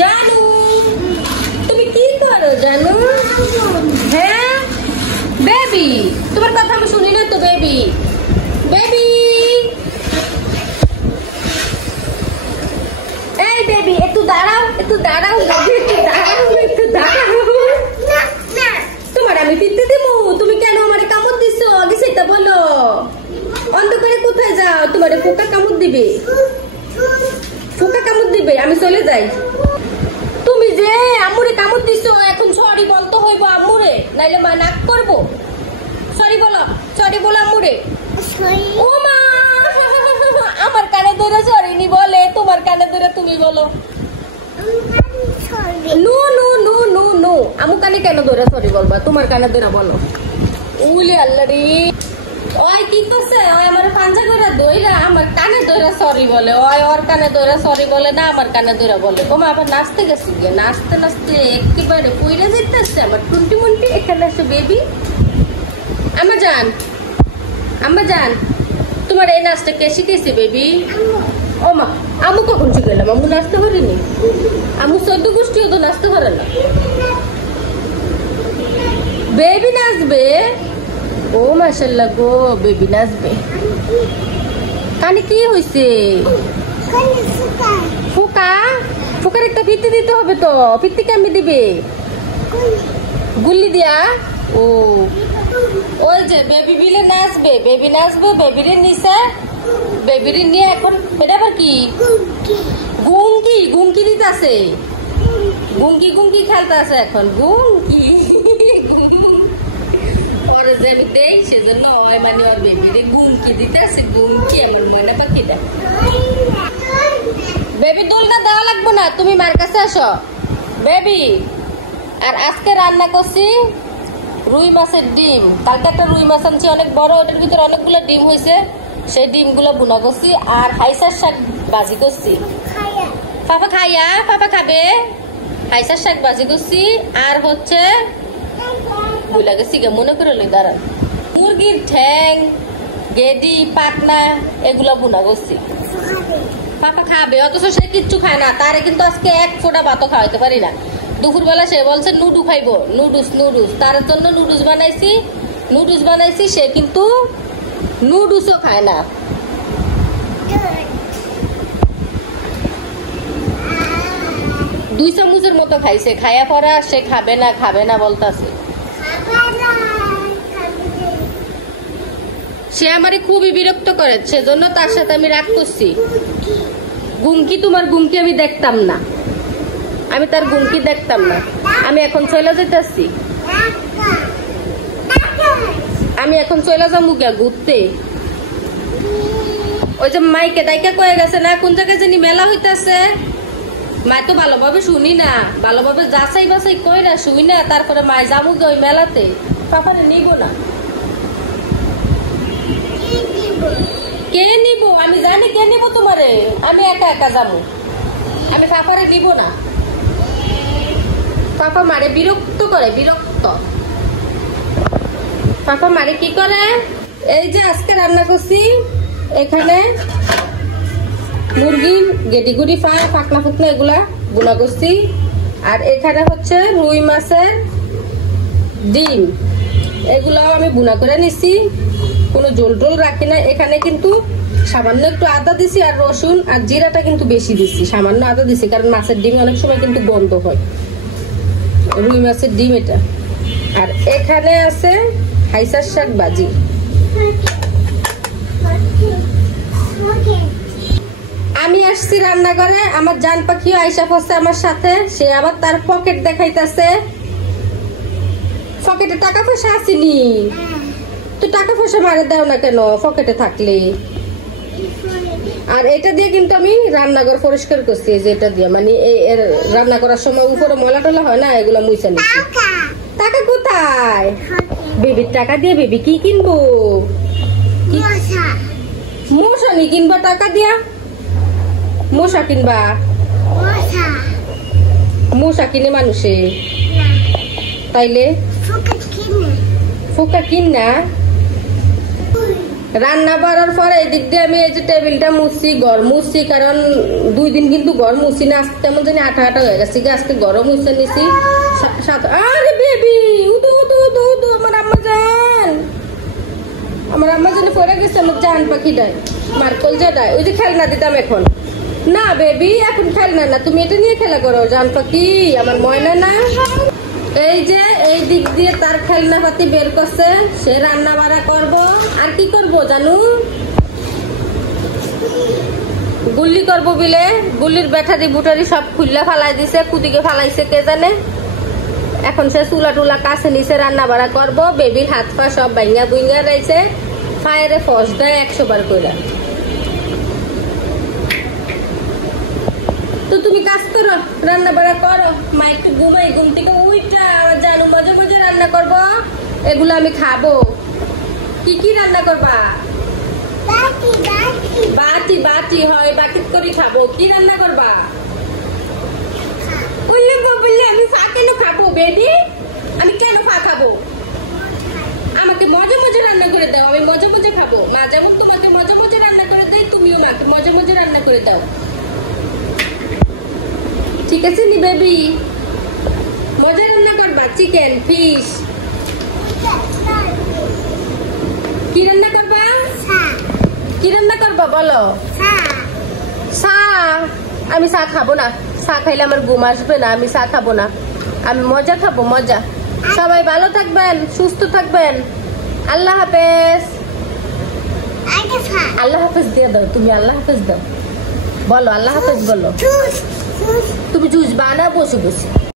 জানু তুমি কি করো জানু? হ্যাঁ বেবি, তোমার কথা আমি শুনি না তো বেবি। বেবি এই বেবি একটু দাঁড়াও, একটু দাঁড়াও, একটু দাঁড়াও। তোমার আমি পিত্তি দিমু, তুমি কেন আমার কামড় দিছো? আগে সেটা বলো। অন্ধকারে কোথায় যাও? তোমার পোকা কামড় দিবে, পোকা কামড় দিবে, আমি চলে যাই। তুমি যে আম্মুরে কামড় দিছো, এখন সরি বলতে হইব আম্মুরে, নাইলে মা নাক করবো। সরি বলো, সরি বলো আম্মুরে। ও মা, আমার কানে ধরে সরি নি বলে, তোমার কানে ধরে তুমি বলো। No no no no no, আমু কানে কেন ধরে সরি বলবা? তোমার কানে ধরে বলো। উলে আল্লাহ রে, ওই কি করছে? ওই আমার পাঞ্জা করে দইরা আমার কানে ধরে সরি বলে। ওই ওর কানে ধরে সরি বলে না, আমার কানে ধরে বলে। ও মা আবার নাচতে গেছি, নাচতে নাচতে একেবারে পইরা যেতেছে আমার টুন্টি মুন্টি। এখানে আসো বেবি। আম্মা জান, আম্মা জান, তোমার এই নাচটা কে শিখেছে বেবি? ও মা, আমু কখন শিখাইলাম? আমু নাচতে পারিনি। আমু 14 গোষ্ঠীও তো নাচতে পারে না। বেবি নাচবে? ও মাশাআল্লাহ গো, বেবি নাচবে। কানে কি হইছে? ফুকা, ফুকার একটা ফিতে দিতে হবে তো। ফিতে কেমনে দিবে? গুল্লি দিয়া। ও ওই যে বেবি বিলে নাচবে, বেবি নাচবে, বেবিরে নিছে, বেবিরে নিয়ে এখন এটা আবার কি গুঙ্কি, গুঙ্কি দিতেছে, গুঙ্কি গুঙ্কি খেলতেছে এখন। গুঙ্কি ওর যে দেই সেজন্য ওই মানে ওর বেবিরে গুঙ্কি দিতেছে, গুঙ্কি। আমার ময়না পাখিটা। বেবি দোলনা দেওয়া লাগবে না, তুমি মার কাছে আসো বেবি। আর আজকে রান্না করছি রুই মাছের ডিম। কালকে একটা রুই মাছ আনছি অনেক বড়, ওটার ভিতরে অনেকগুলো ডিম হয়েছে। সেই ডিমগুলো বুনা করছি আর হাইসার শাক ভাজি করছি। পাপা খাইয়া, পাপা খাবে। হাইসার শাক ভাজি করছি আর হচ্ছে বুলা গেছি গে, মনে করে লই দাঁড়ান, মুরগির ঠ্যাং, গেডি, পাটনা এগুলো বুনা করছি। পাপা খাবে, অথচ সে কিচ্ছু খায় না। তারে কিন্তু আজকে এক ফোঁটা ভাতও খাওয়াইতে পারি না। দুপুরবেলা সে বলছে নুডু খাইবো, নুডলস নুডলস। তার জন্য নুডলস বানাইছি, নুডলস বানাইছি। সে কিন্তু নুডলসও খায় না। দুই চামচের মতো খাইছে, খাইয়া পড়া সে খাবে না, খাবে না বলতাছে। সে আমারে খুবই বিরক্ত করে, সেজন্য তার সাথে আমি রাগ করছি। গুমকি, তোমার গুমকি আমি দেখতাম না, আমি তার গুমকি দেখতাম না। আমি এখন চলে যেতেছি, আমি এখন চলে যাবো গিয়া ঘুরতে। ওই যে মাইকে দাইকা কয়ে গেছে না কোন জায়গায় জানি মেলা হইতেছে। মাই তো ভালোভাবে শুনি না, ভালোভাবে যাচাই বাছাই কইরা শুনি না, তারপরে মাই যাবো গে ওই মেলাতে। পাপারে নিব না। কে নিব? আমি জানি কে নিব তোমারে, আমি একা একা যাবো। আমি পাপারে দিব না। পাপা মারে বিরক্ত করে, বিরক্ত। পাপা মারে কি করে? এই যে আজকে রান্না করছি, এখানে মুরগির গেডিগুড়ি পাকনা ফুকনা এগুলা বুনা করছি। আর এখানে হচ্ছে রুই মাছের ডিম, এগুলাও আমি বুনা করে নিছি। কোনো জোল টোল রাখি না। এখানে কিন্তু সামান্য একটু আদা দিছি আর রসুন আর জিরাটা কিন্তু বেশি দিছি, সামান্য আদা দিছি, কারণ মাছের ডিম অনেক সময় কিন্তু গন্ধ হয়। রুই মাছের ডিম এটা। আর এখানে আছে হাইসার শাক ভাজি। আমি আসছি রান্নাঘরে, আমার জান পাখি আইসা পড়ছে আমার সাথে। সে আবার তার পকেট দেখাইতেছে। পকেটে টাকা পয়সা আসেনি, তুই টাকা পয়সা মারে দাও না কেন পকেটে থাকলে? আর এটা দিয়ে কিন্তু আমি রান্নাঘর পরিষ্কার করছি, যে এটা দিয়ে মানে রান্না করার সময় উপরে ময়লা টলা হয় না, এগুলো মুছে নিচ্ছি। টাকা কোথায়? বেবির টাকা দিয়ে বেবি কি কিনবো? মশানি কিনবা টাকা দিয়া? মশা কিনবা? মশা কিনে মানুষে? তাইলে ফোকা কিন না। রান্না বাড়ার পর এদিক দিয়ে আমি এই যে টেবিলটা মুছছি, ঘর মুছছি, কারণ 2 দিন কিন্তু ঘর মুছি না, আজকে তেমন জানি আঠা আঠা হয়ে গেছে। আজকে ঘরও মুছে নিছি। আরে বেবি উদু উদু উদু উদু, আমার আম্মা জানি পড়ে গেছে, আমার জান পাখিটায়, মার কলজাটায়। ওই যে খেলনা দিতাম এখন। না বেবি, এখন খেলনা না, তুমি এটা নিয়ে খেলা করো। জান পাখি আমার ময়না না। এই যে এই দিক দিয়ে তার খেলনা পাতি বের করছে, সে রান্না বাড়া করবো। আর কি করবো জানু? গুল্লি করবো বিলে। গুল্লির ব্যাটারি বুটারি সব খুললা ফালাই দিছে, কুদিকে ফালাইছে কে জানে। এখন সে চুলা টুলা কাছে নিচে রান্না বাড়া করবো। বেবির হাত পা সব ভাইঙ্গা বুইঙ্গা রয়েছে, ফায়ারে ফস দেয় 100 বার করে। তো তুমি কাজ করো, রান্না বাড়া করো। মা একটু ঘুমাই, ঘুম থেকে উইটা আমার জানু মজা মজা রান্না করবো, এগুলো আমি খাবো। কি কি রান্না করবা? বাটি বাটি হয়, বাটি করে খাবো। কি রান্না করবা? বললে আমি ফা কেন খাবো বেবি? আমি কেন ফা খাবো? আমাকে মজা মজা রান্না করে দাও, আমি মজা মজা খাবো। মা যেমন তোমাকে মজা মজা রান্না করে দেয়, তুমিও মাকে মজা মজা রান্না করে দাও। ঠিক আছে নি বেবি? মজা রান্না করবা, চিকেন ফিশ। কি রান্না করবা? কি রান্না করবা বলো? চা। আমি চা খাবো না, চা খাইলে আমার ঘুম আসবে না, আমি চা খাবো না, আমি মজা খাবো, মজা। সবাই ভালো থাকবেন, সুস্থ থাকবেন। আল্লাহ হাফেজ। আল্লাহ হাফেজ দিয়ে দাও, তুমি আল্লাহ হাফেজ দাও, বলো আল্লাহ হাফেজ বলো। তুমি জুস বানা বসে বসে।